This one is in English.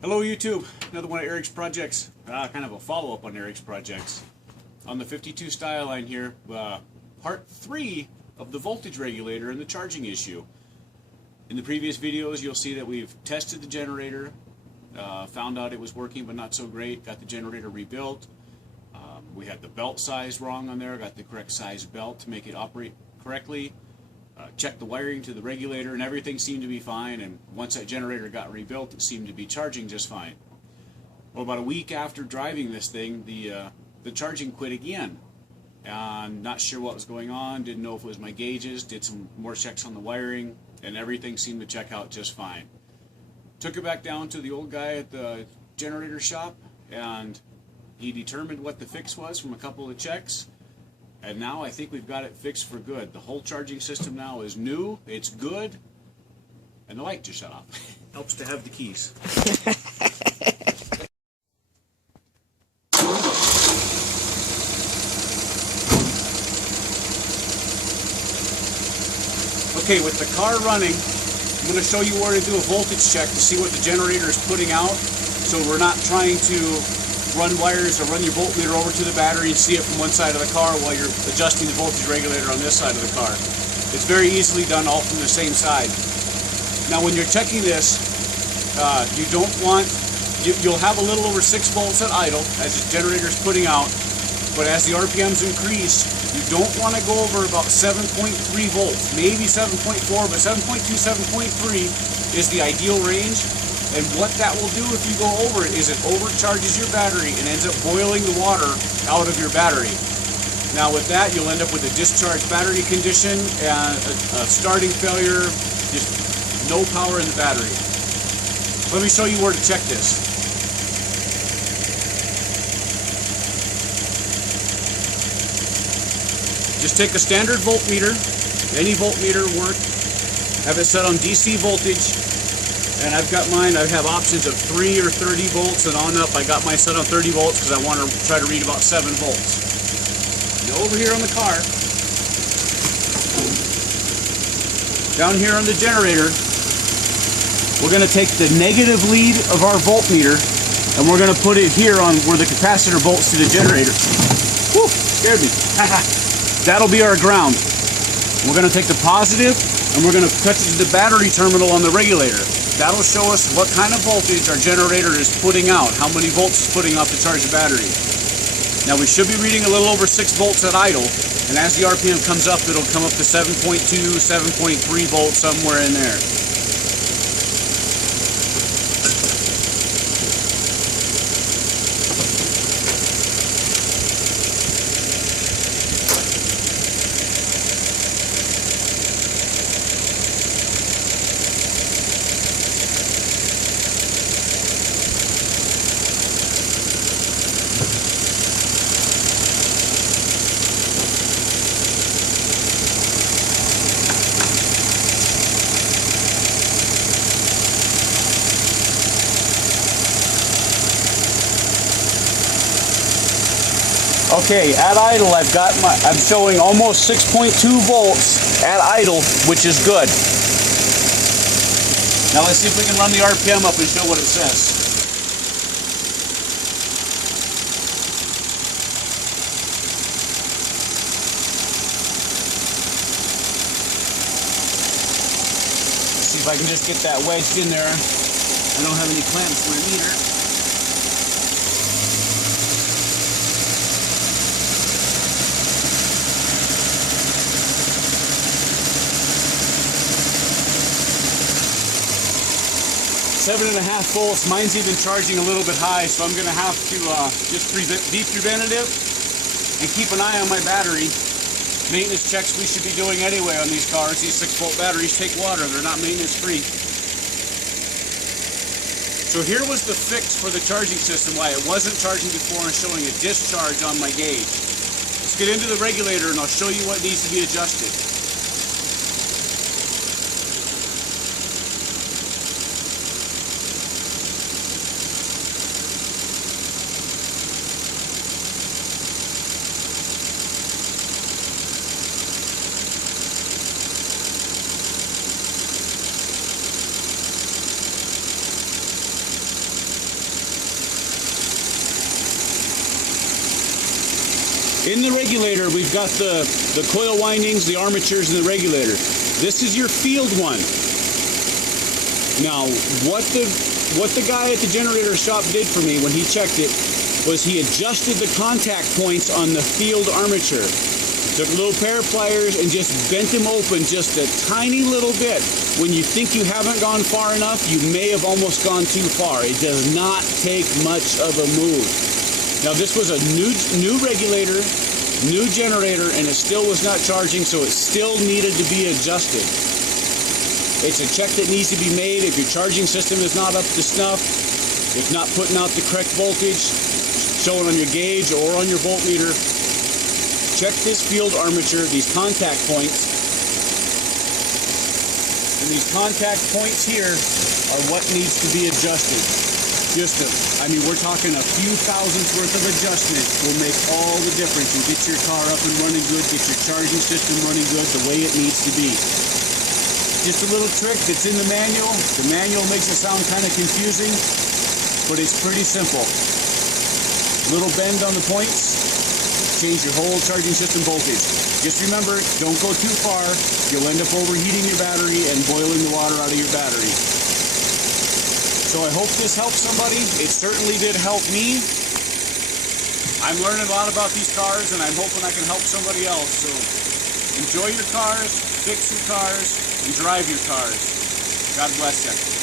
Hello YouTube, another one of Eric's projects, kind of a follow-up on Eric's projects. On the 52 Styleline here, part 3 of the voltage regulator and the charging issue. In the previous videos you'll see that we've tested the generator, found out it was working but not so great, got the generator rebuilt. We had the belt size wrong on there, got the correct size belt to make it operate correctly. Checked the wiring to the regulator and everything seemed to be fine, and once that generator got rebuilt it seemed to be charging just fine. Well, about a week after driving this thing, the charging quit again. And not sure what was going on, didn't know if it was my gauges, did some more checks on the wiring, and everything seemed to check out just fine. Took it back down to the old guy at the generator shop, and he determined what the fix was from a couple of checks. And now I think we've got it fixed for good. The whole charging system now is new, it's good, and the light just shut off. Helps to have the keys. Okay, with the car running, I'm going to show you where to do a voltage check to see what the generator is putting out, so we're not trying to run wires or run your voltmeter over to the battery and see it from one side of the car while you're adjusting the voltage regulator on this side of the car. It's very easily done all from the same side. Now when you're checking this, you don't want, you'll have a little over 6 volts at idle as the generator is putting out, but as the RPMs increase, you don't want to go over about 7.3 volts, maybe 7.4, but 7.2, 7.3 is the ideal range. And what that will do if you go over it is it overcharges your battery and ends up boiling the water out of your battery. Now with that, you'll end up with a discharged battery condition and a starting failure, just no power in the battery. Let me show you where to check this. Just take a standard voltmeter, any voltmeter will work, have it set on DC voltage. And I've got mine, I have options of 3 or 30 volts and on up. I got mine set on 30 volts because I want to try to read about 7 volts. Now over here on the car, down here on the generator, we're going to take the negative lead of our voltmeter and we're going to put it here on where the capacitor bolts to the generator. Whew, scared me. That'll be our ground. We're going to take the positive and we're going to touch it to the battery terminal on the regulator. That'll show us what kind of voltage our generator is putting out, how many volts it's putting out to charge the battery. Now we should be reading a little over 6 volts at idle, and as the RPM comes up, it'll come up to 7.2, 7.3 volts, somewhere in there. Okay, at idle I'm showing almost 6.2 volts at idle, which is good. Now let's see if we can run the RPM up and show what it says. Let's see if I can just get that wedged in there. I don't have any clamps for a meter. 7.5 volts. Mine's even charging a little bit high, so I'm going to have to just be preventative and keep an eye on my battery. Maintenance checks we should be doing anyway on these cars. These 6-volt batteries take water. They're not maintenance free. So here was the fix for the charging system, why it wasn't charging before and showing a discharge on my gauge. Let's get into the regulator and I'll show you what needs to be adjusted. In the regulator, we've got the coil windings, the armatures, and the regulator. This is your field one. Now, what the guy at the generator shop did for me when he checked it was he adjusted the contact points on the field armature. Took a little pair of pliers and just bent them open just a tiny little bit. When you think you haven't gone far enough, you may have almost gone too far. It does not take much of a move. Now, this was a new regulator, new generator, and it still was not charging, so it still needed to be adjusted. It's a check that needs to be made if your charging system is not up to snuff, if not putting out the correct voltage, showing on your gauge or on your voltmeter. Check this field armature, these contact points. And these contact points here are what needs to be adjusted. We're talking a few thousandths worth of adjustment will make all the difference and get your car up and running good, get your charging system running good the way it needs to be. Just a little trick that's in the manual. The manual makes it sound kind of confusing, but it's pretty simple. Little bend on the points, change your whole charging system voltage. Just remember, don't go too far. You'll end up overheating your battery and boiling the water out of your battery. So I hope this helps somebody. It certainly did help me. I'm learning a lot about these cars, and I'm hoping I can help somebody else. So enjoy your cars, fix your cars, and drive your cars. God bless you.